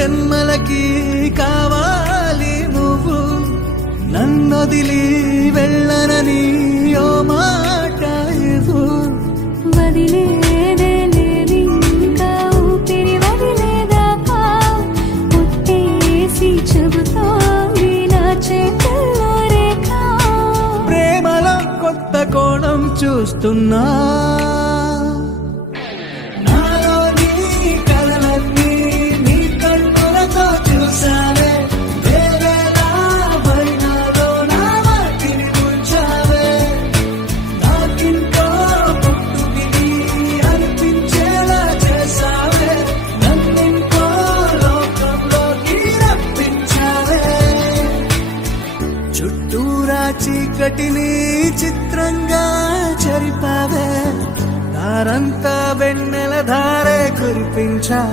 జన్మలకి కావాలి నువ్వు, నన్నొదిలి వెళ్ళనని ఓ మాట ఇవ్వు. వదిలేదే లేదింకా ఊపిరి వదిలేదాకా పుట్టేసి చెబుతోంది నా చేతుల్లో రేఖ. ప్రేమలో కొత్త కోణం చూస్తున్నా, నాలో నీ కలలన్నీ నీ కన్నులతో చూసావే, వేరేలా వైనాలో నా వాటిని ముంచావే. నాకింకో పుట్టుకిని అనిపించేలా చేసావే, నన్నింకో లోకంలోకి రప్పించావే. చుట్టూరా చీకటిని చిత్రంగా చెరిపావే, దారంతా వెన్నెల ధారే కురిపించా.